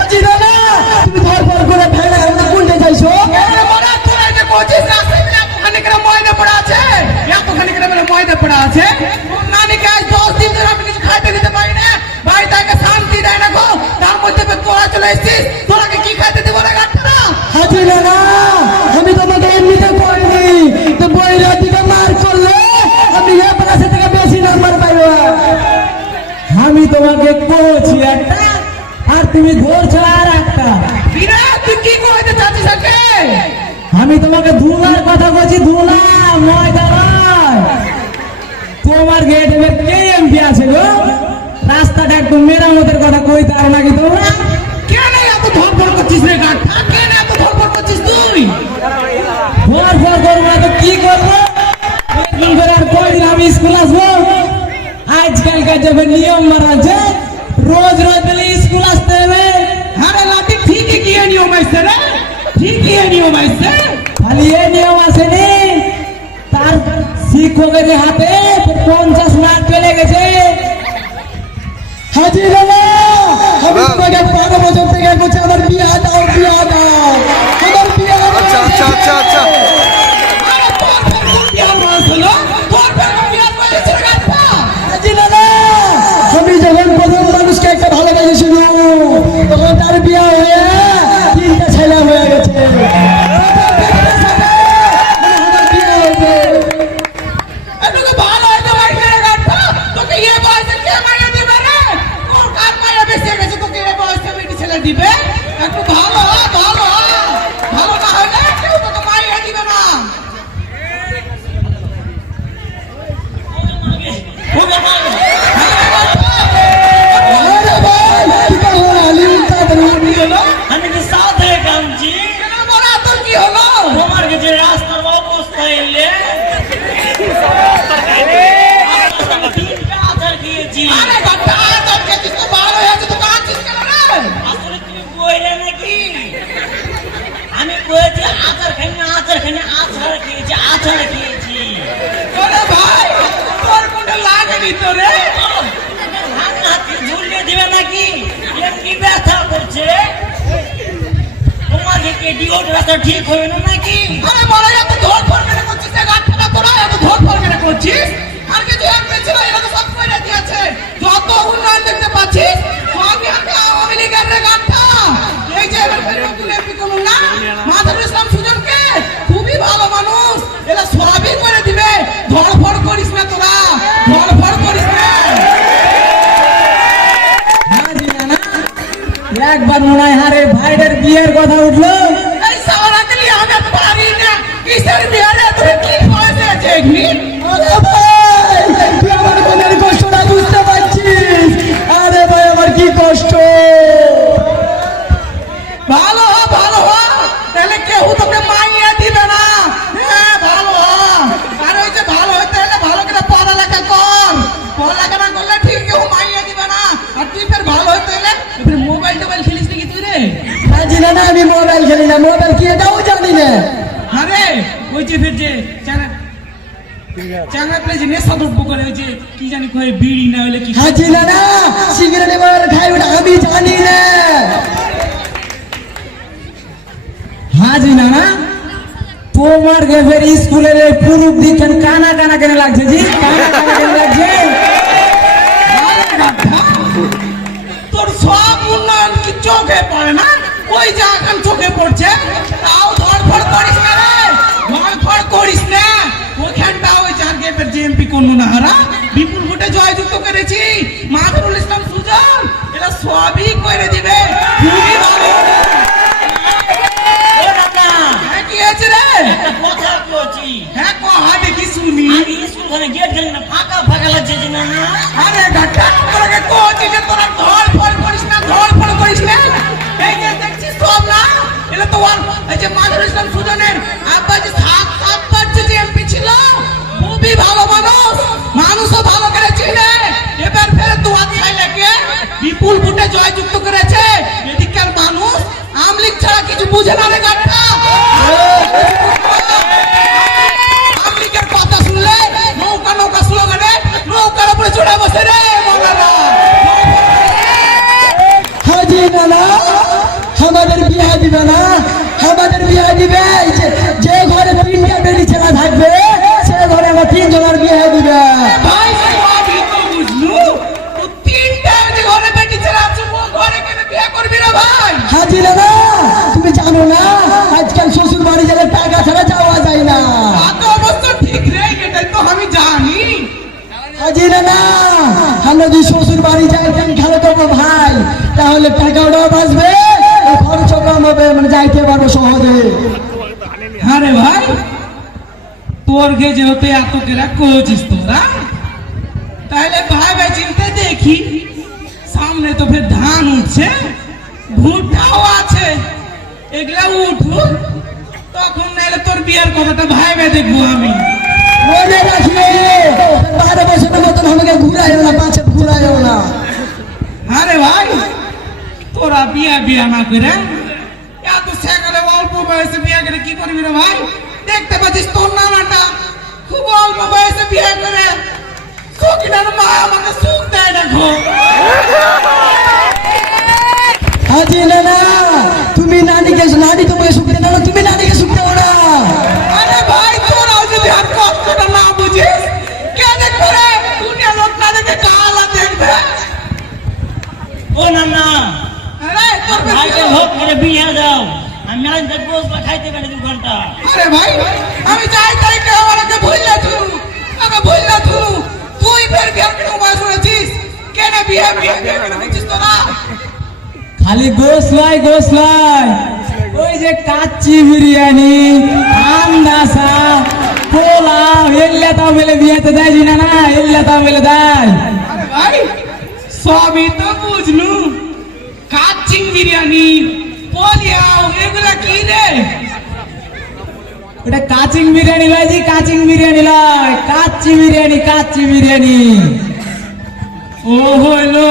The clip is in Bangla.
হাজি নানা তুমি ধরপড় করে ভেড়া আমরা কোনটা যাইছো মোরা তোরা যে কোচিস রাস্তায় মিলে এতখানি করে ময়দা পড়া আছে এতখানি করে মানে ময়দা পড়া আছে নানিকে আজ 10 দিন ধরে আমি কিছু খাইতে দিতে পারি না ভাই তাকে শান্তি দেয় না গো তার মধ্যে তোরা চলে এসেছিস তোরাকে কি খাইতে দিব না গাছটা হাজি নানা আমি তোমাকে এমনিতে করিনি তো বইরা দিকে মার করলে আমি এ ক্লাসে থেকে বেশি নাম্বার পাইবো আমি তোমাকে কোচি একটা আর তুমি ধরছো আর একটা বিরা তুই কি কইতে চাচ্ছিস আজকে আমি তোমাকে ধুলার কথা বলছি ধুলা ময়দা নয় তোমার গেট এবার কে এমপি আছে গো রাস্তাটা একটু মেরামতের কথা কইতে আর নাকি তোমরা কেন এত ধরপড় করছিস রে গাছটা কেন এত ধরপড় করছিস তুই ভর ভর করবো না তো কি করবো একদিন করে আর কয়দিন আমি স্কুল আসবো আজকালকার যখন নিয়ম মানাচ্ছে রোজ রোজ বলে স্কুল আসতে হবে আরে লাতি ঠিকই কি নিয়ম আছে রে ঠিকই নিয়ম আছে খালি এ নিয়ম আসেনি তার শিক্ষকের হাতে 50 লাখ চলে গেছে হাজি বাবা আমি তোমাকে 12 বছর থেকে বলছি আমার বিয়ে দাও আমার বিয়ে দাও আচ্ছা আচ্ছা আচ্ছা আচ্ছা আরে তোর বিয়ার বয়স হলো তোর বিয়ার বয়স ছিল গাছটা হাজি বাবা আমি যখন প্রথম মানুষকে একটা ভালোবেসেছিল তখন তার বিয়ে হয়ে 3টা ছেলে হয়ে গেছে এটুকু ভালো হয়তো ভাই রে গাছটা তোকে এই বয়সে কে মাইয়া দিবে রে তোর কার মাইয়া বেঁচে গেছে তোকে এই বয়সে মেয়ে ছেলে দিবে একটু ভালো ভালো ভালো না হলে কেউ তোকে মাইয়া দিবে না আরে ভাই কি করো আলি উল্টা ধরে হলো আমি তো সাথে কামছি কেন বড়া তোর কি হলো তোমার কাছে রাস্তার অবস্থা এলে আধার খেয়েছি আরে গাছটা তোর কে তো ভালো হয়েছে তো কাঁদছিস কেন রে আসলে তুমি বইলে নাকি আমি বলেছি আচার খাইনি আচার খেয়েছি ওরে ভাই তোর কোনটা লাগেনি তো রে হাতে ঝুলিয়ে দিবে নাকি এমনি ব্যথা করছে তোমার কি ডিওট ব্যথা ঠিক হবে না নাকি আরে বড় এত ধর ফর মেরে করছিস না গাছটা তোরা এত ধর ফর মেরে করছিস আর কিছু এক পেছিল এরা তো সব কইরা দিয়েছে যত উন্নয়ন দেখতে পাচ্ছিস সবই হাতে আওয়ামী লীগের রে গাছটা এই যে এবার ফের নতুন এমপি করুন না মাদারুল ইসলাম সুজনকে খুবই ভালো মানুষ এরা সবই করে দিবে ধর ফর করিস না তোরা ধর ফর করিস না হাজি নানা একবার মনে হয় হারে ভাইদের বিয়ের কথা উঠলো এই সাওরাকে লিয়ে আমি আর পারি না কিসের বিয়ে রে তুই কি বয়সে আছে এগনি আরে ভাই তুই আমার মনের কষ্টটা বুঝতে পারছিস আরে ভাই আমার কি কষ্ট ভালো হ তাহলে কেউ তোকে মাইয়া দিবে না হ্যাঁ ভালো হ আর ওই যে ভালো হইতে হলে ভালো করে পড়ালেখা কর পড়ালেখা না করলে ঠিক কেউ মাইয়া দিবে না আর তুই ফের ভালো হইতে হলে ফের মোবাইল টোবাইল খেলিস নাকি তুই রে হাজি নানা আমি মোবাইল খেলি না মোবাইল কি এটাও জানি না আরে ওই যে ফের যে চাঙ্গা প্লে যে নেশা দ্রব্য করে ওই যে কি জানি কয়ে বিড়ি না হইলে কি হাজি নানা সিগারেট এবার খাই ওটা আমি জানি না হাজি নানা তোমার গেফের স্কুলের এই পুরুষ দিকেন কানা কানা কেন লাগছে জি কানা কানা কেন লাগছে তোর সব উন্নয়ন কি চোখে পড়ে না ওই যে এখন চোখে পড়ছে তাও ধরফড় করিস না রে ধরফড় করিস না ওইখানটা ওই জার্গেপের জেএমপি করলো না হারা বিপুল ভোটে জয়যুক্ত করেছি মাদারুল ইসলাম সুজন এরা সবই করে দিবে খুবই ভালো ও দাদা হ্যাঁ কি হয়েছে রে একটা কথা বলছি হ্যাঁ কহা দেখি শুনি আমি স্কুল ঘরে গেট গেলে না ফাঁকা লাগছে যে না আরে ডাক্তার তোকে কোচি যে তোরা ধরফড় করিস না এই যে দেখছিস সব না এটা তো এই যে মাদারুল ইসলাম সুজনের আব্বা যে সাতবার যে এমপি ছিল খুবই ভালো মানুষও ভালো করে চিনে এবার ফের দুয়ার ছাইলেকে বিপুল ভোটে জয়যুক্ত করেছে এদিককার মানুষ আমলিক ছাড়া কিছু বুঝে না রে গাড়টা আমলিকের কথা শুনলে নৌকা স্লোগানে নৌকার উপরে চড়ে বসে রে মৌলানা হাজি নানা আমাদের বিয়ে দিবে না, আমাদের বিয়ে দিবে যে ঘরে তিনটা বেটি ছেলে থাকবে সে ঘরে আমার তিনজনের বিয়ে দিবে। ভাই সবই তো বুঝলু, তো তিনটা যে ঘরে বেটি ছেলে আছে ও ঘরে কেন বিয়ে করবি রে ভাই? হাজিরা না, তুমি জানো না আজকাল শ্বশুর বাড়ি গেলে টাকা ছাড়া যাওয়া যায় না। তো অবশ্য ঠিক রে, এটাই তো আমি জানি। হাজিরা না, আমরা যদি শ্বশুর বাড়ি যাই খেলে করবো ভাই, তাহলে টাকাটাও বাঁচবে, খরচ কম হবে, মানে যাইতে পারবো সহজে। হ্যাঁ রে ভাই, তোর গে যেহেতু এত কেরা কোচিস তোরা, তাহলে ভাই চিন্তা দেখি, সামনে তো ফের ধান উঠছে, ভুট্টাও আছে, এগুলা উঠুক, তখন নাহলে তোর বিয়ের কথাটা ভাইবে দেখবো আমি। মনে রাখলে 12 বছরের মতন আমাকে ঘুরাইও না, পাশে ঘুরাইও না। আরে ভাই, তোরা বিয়া না করে এত সেকালে অল্প বয়সে বিয়ে করে কি করবি রে ভাই? দেখতে পাচ্ছিস তোর নানাটা খুব অল্প বয়সে বিয়ে করে সকিনার মা আমাকে সুখ দেয় দেখো। হাজিরা না, তুমি নানি তোমাকে সুখ দেয় না, তুমি নানিকে সুখ দেবো না। আরে ভাই, তোরাও যদি আর কষ্টটা না বুঝিস, কে দেখবে রে? দুনিয়া লোক না দেখে কালা দেখবে। ও না না, আরে তোর ভাইকে হোক করে বিয়ে দাও, আমি আজ দেখবো খাইতে পারি 2 ঘন্টা। আরে ভাই, আমি যাই তাই কে আমাকে ভুললা তুই তুই ফের বিয়ার কেন উপায় শুনেছিস? কেন বিয়ে কেন বুঝছিস তোরা? খালি গোসলাই ওই যে কাচ্চি বিরিয়ানি, আমদাসা, পোলাও, এল্লা তাও মেলে বিয়েতে দেয় না, এল্লা তাও মেলে দেয়। আরে ভাই, সবই তো বুঝলু, কাচ্চিং বিরিয়ানি, পোলিয়াও, এগুলা কি রে? ওটা কাচিং বিরিয়ানি লয় জি, কাচিং বিরিয়ানি লয়, কাচ্চি বিরিয়ানি। ও হইলো